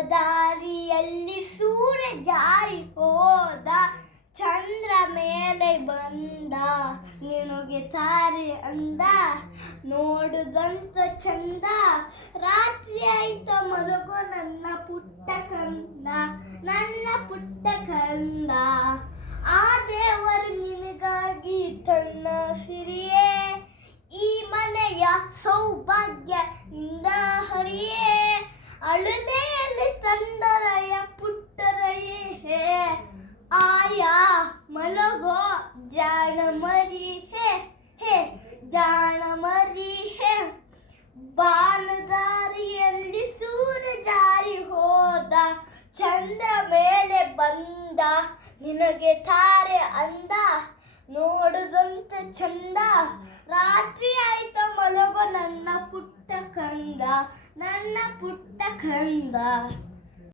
ಬಾನದಾರಿಯಲ್ಲಿ ಸೂರ್ಯ ಜಾರಿ ಹೋದ, ಚಂದ್ರ ಮೇಲೆ ಬಂದ, ನಿನಗೆ ತಾರೆ ಅಂದ, ನೋಡುದಂತ ಚಂದ. ರಾತ್ರಿ ಆಯ್ತ ಮಲಗೋ ನನ್ನ ಪುಟ್ಟ ಕಂದ, ನನ್ನ ಪುಟ್ಟ ಕಂದ. ಆ ದೇವರು ನಿನಗಾಗಿ ತನ್ನ ಸಿರಿಯೇ, ಈ ಮನೆಯ ಸೌಭಾಗ್ಯದಿಂದ ಹರಿಯೇ. ಅಳುದೆಯಲ್ಲಿ ತಂದರಯ ಪುಟ್ಟರಯೇ, ಆಯಾ ಮಲಗೋ ಜಾಣ ಮರಿ ಹೇ ಹೇ ಜಾಣ ಮರಿ ಹೇ. ಬಾನದಾರಿಯಲ್ಲಿ ಸೂರ್ಯ ಜಾರಿ ಹೋದ, ಚಂದ್ರ ಮೇಲೆ ಬಂದ, ನಿನಗೆ ತಾರೆ ಅಂದ, ನೋಡುದಂತ ಚಂದ. ರಾತ್ರಿ ಆಯ್ತ ಮಲಗೋ ನನ್ನ ಪುಟ್ಟ ಕಂದ, ನನ್ನ ಪುಟ್ಟ ಕಂದ.